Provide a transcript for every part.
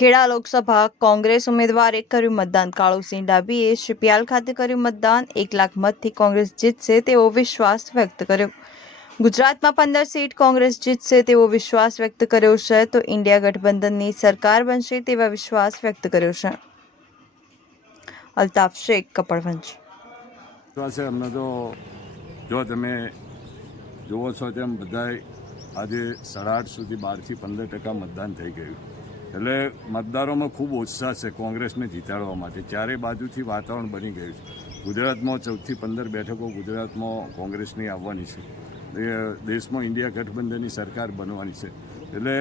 ખેડા લોકસભા કોંગ્રેસ ઉમેદવારે કર્યું મતદાન. કાળુસિંહ ડાભીએ શિપિયાલ ખાતે કર્યું મતદાન. 1 લાખ મતથી કોંગ્રેસ જીતશે તેવો વિશ્વાસ વ્યક્ત કર્યો. ગુજરાતમાં 15 સીટ કોંગ્રેસ જીતશે તેવો વિશ્વાસ વ્યક્ત કર્યો છે, તો ઇન્ડિયા ગઠબંધનની સરકાર બનશે તેવા વિશ્વાસ વ્યક્ત કર્યો છે. અલ્તાફ શેખ, કપડવંજ. અમને તો જો તમે જુઓ છો તેમ બધાય આજે 8:30 સુધી 12થી 15% મતદાન થઈ ગયું. એટલે મતદારોમાં ખૂબ ઉત્સાહ છે કોંગ્રેસને જીતાડવા માટે. ચારે બાજુથી વાતાવરણ બની ગયું છે. ગુજરાતમાં 14 થી 15 બેઠકો ગુજરાતમાં કોંગ્રેસની આવવાની છે. દેશમાં ઇન્ડિયા ગઠબંધનની સરકાર બનવાની છે. એટલે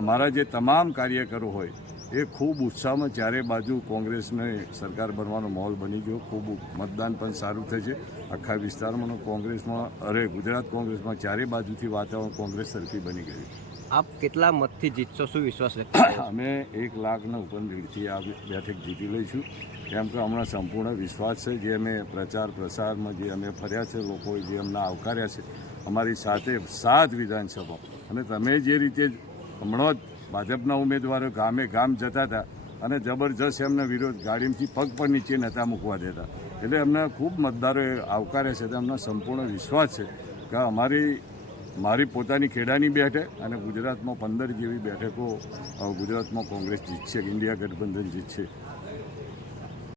અમારા જે તમામ કાર્યકરો હોય એ ખૂબ ઉત્સાહમાં ચારે બાજુ કોંગ્રેસને સરકાર બનવાનો માહોલ બની ગયો. ખૂબ મતદાન પણ સારું થશે આખા વિસ્તારમાં. કોંગ્રેસમાં ગુજરાત કોંગ્રેસમાં ચારે બાજુથી વાતાવરણ કોંગ્રેસ તરફી બની ગયું. આપ કેટલા મતથી જીતશો, શું વિશ્વાસ વ્યક્ત? અમે 1 લાખના ઉપર લીડથી આ બેઠક જીતી લઈશું, કેમ કે હમણાં સંપૂર્ણ વિશ્વાસ છે. જે અમે પ્રચાર પ્રસારમાં જે અમે ફર્યા છે, લોકોએ જે અમને આવકાર્યા છે અમારી સાથે 7 વિધાનસભા, અને તમે જે રીતે હમણાં જ ભાજપના ઉમેદવારો ગામે ગામ જતા હતા અને જબરજસ્ત એમના વિરોધ ગાડીમાંથી પગ પર નીચે નહોતા મૂકવા દેતા. એટલે એમને ખૂબ મતદારોએ આવકાર્યા છે. અમને સંપૂર્ણ વિશ્વાસ છે કે મારી પોતાની ખેડાની બેઠક અને ગુજરાતમાં 15 જેવી બેઠકો ગુજરાતમાં કોંગ્રેસ જીતશે, ઇન્ડિયા ગઠબંધન જીતશે.